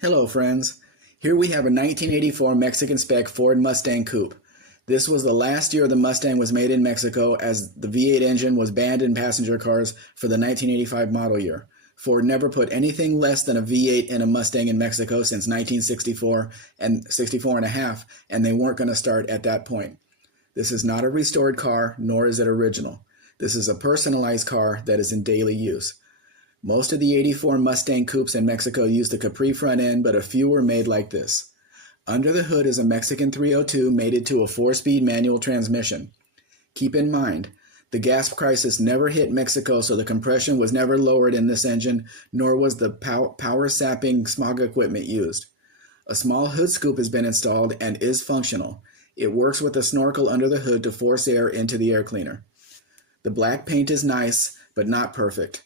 Hello friends, here we have a 1984 Mexican spec Ford Mustang Coupe. This was the last year the Mustang was made in Mexico as the V8 engine was banned in passenger cars for the 1985 model year. Ford never put anything less than a V8 in a Mustang in Mexico since 1964 and 64 and a half, and they weren't going to start at that point. This is not a restored car, nor is it original. This is a personalized car that is in daily use. Most of the 84 Mustang Coupes in Mexico used the Capri front end, but a few were made like this. Under the hood is a Mexican 302 mated to a 4-speed manual transmission. Keep in mind, the gas crisis never hit Mexico, so the compression was never lowered in this engine, nor was the power-sapping smog equipment used. A small hood scoop has been installed and is functional. It works with a snorkel under the hood to force air into the air cleaner. The black paint is nice, but not perfect.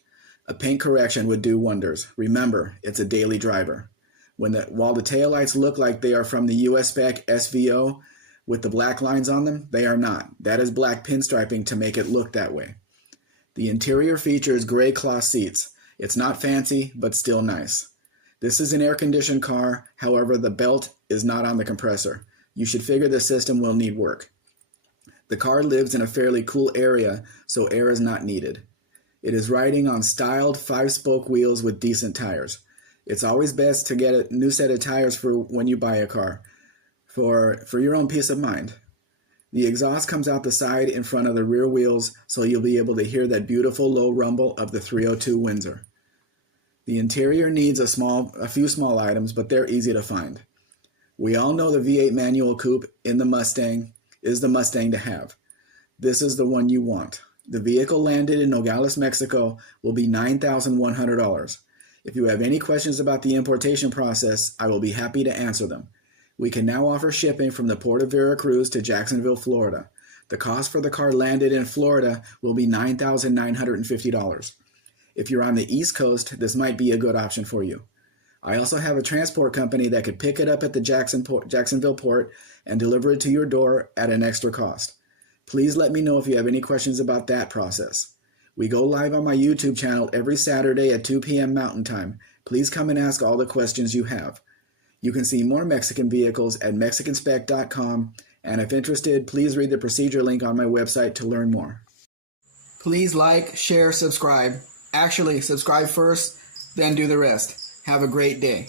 A paint correction would do wonders. Remember, it's a daily driver. While the taillights look like they are from the US Spec SVO with the black lines on them, they are not. That is black pinstriping to make it look that way. The interior features gray cloth seats. It's not fancy, but still nice. This is an air-conditioned car, however, the belt is not on the compressor. You should figure the system will need work. The car lives in a fairly cool area, so air is not needed. It is riding on styled 5-spoke wheels with decent tires. It's always best to get a new set of tires for when you buy a car, for your own peace of mind. The exhaust comes out the side in front of the rear wheels, so you'll be able to hear that beautiful low rumble of the 302 Windsor. The interior needs a few small items, but they're easy to find. We all know the V8 manual coupe in the Mustang is the Mustang to have. This is the one you want. The vehicle landed in Nogales, Mexico will be $9,100. If you have any questions about the importation process, I will be happy to answer them. We can now offer shipping from the Port of Veracruz to Jacksonville, Florida. The cost for the car landed in Florida will be $9,950. If you're on the East Coast, this might be a good option for you. I also have a transport company that could pick it up at the Jacksonville port and deliver it to your door at an extra cost. Please let me know if you have any questions about that process. We go live on my YouTube channel every Saturday at 2 p.m. Mountain Time. Please come and ask all the questions you have. You can see more Mexican vehicles at mexicanspec.com, and if interested, please read the procedure link on my website to learn more. Please like, share, subscribe. Actually, subscribe first, then do the rest. Have a great day.